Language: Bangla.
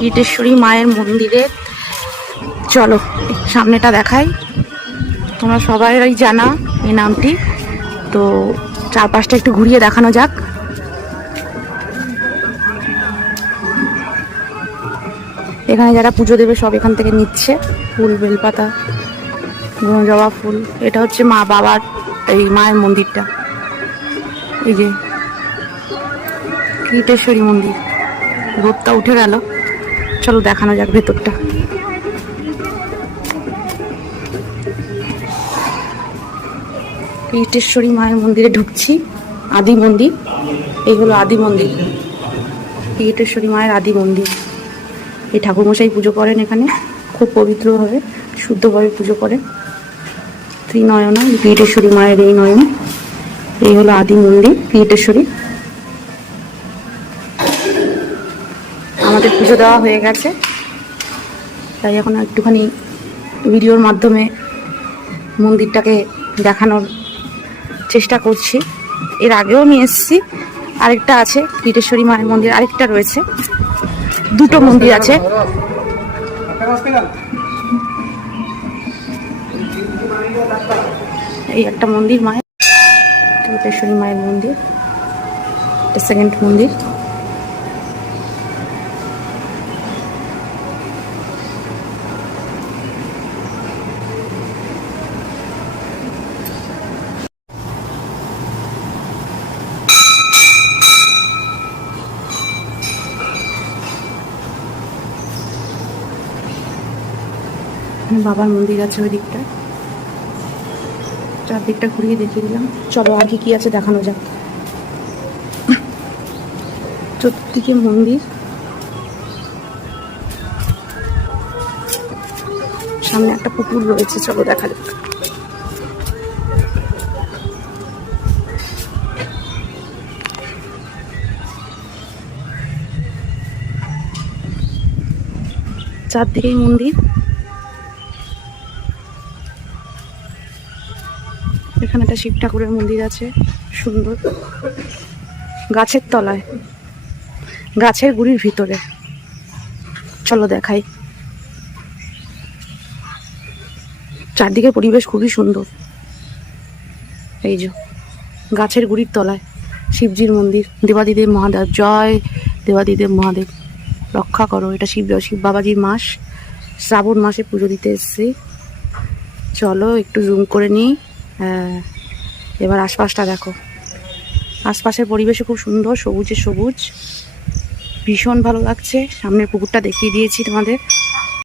কীটেশ্বরী মায়ের মন্দিরে চলো সামনেটা দেখাই। তোমরা সবাই জানা এই নামটি, তো চারপাশটা একটু ঘুরিয়ে দেখানো যাক। এখানে যারা পুজো দেবে সব এখান থেকে নিচ্ছে ফুল, বেলপাতা, জবা ফুল। এটা হচ্ছে মা বাবার এই মায়ের মন্দিরটা, এই যে কীটেশ্বরী মন্দির। রোদটা উঠে গেল, চলো দেখানো যাক ভেতরটা। কীটেশ্বরী মায়ের মন্দিরে ঢুকছি, আদি মন্দির। এই হলো আদি মন্দির, কীটেশ্বরী মায়ের আদি মন্দির। এই ঠাকুরমশাই পুজো করেন এখানে, খুব পবিত্রভাবে শুদ্ধভাবে পুজো করেন। ত্রিনয়না কীটেশ্বরী মায়ের এই নয়ন। এই হলো আদি মন্দির কীটেশ্বরী। আমাদের পুজো দেওয়া হয়ে গেছে, তাই এখন একটুখানি ভিডিওর মাধ্যমে মন্দিরটাকে দেখানোর চেষ্টা করছি। এর আগেও আমি এসেছি, আরেকটা আছে কীটেশ্বরী মায়ের মন্দির, আরেকটা রয়েছে, দুটো মন্দির আছে। এই একটা মন্দির মায়ের, কীটেশ্বরী মায়ের মন্দির, এটা সেকেন্ড মন্দির। বাবার মন্দির আছে ওই দিকটা, চারদিকটা ঘুরিয়ে দেখিয়ে দিলাম। চলো আর কি আছে দেখানো যাক। চতুর্দিকে মন্দির, সামনে একটা পুকুর রয়েছে, চলো দেখা যাক। চারদিকেই মন্দির। এখানে একটা শিব ঠাকুরের মন্দির আছে, সুন্দর, গাছের তলায়, গাছের গুড়ির ভিতরে। চলো দেখাই। চারদিকে পরিবেশ খুবই সুন্দর। এই যে গাছের গুড়ির তলায় শিবজির মন্দির। দেবাদিদেব মহাদেব, জয় দেবাদিদেব মহাদেব, রক্ষা করো। এটা শিব বাবাজির মাস, শ্রাবণ মাসে পুজো দিতে এসছি। চলো একটু জুম করে নিই। এবার আশপাশটা দেখো, আশপাশের পরিবেশও খুব সুন্দর, সবুজে সবুজ, ভীষণ ভালো লাগছে। সামনের পুকুরটা দেখিয়ে দিয়েছি তোমাদের।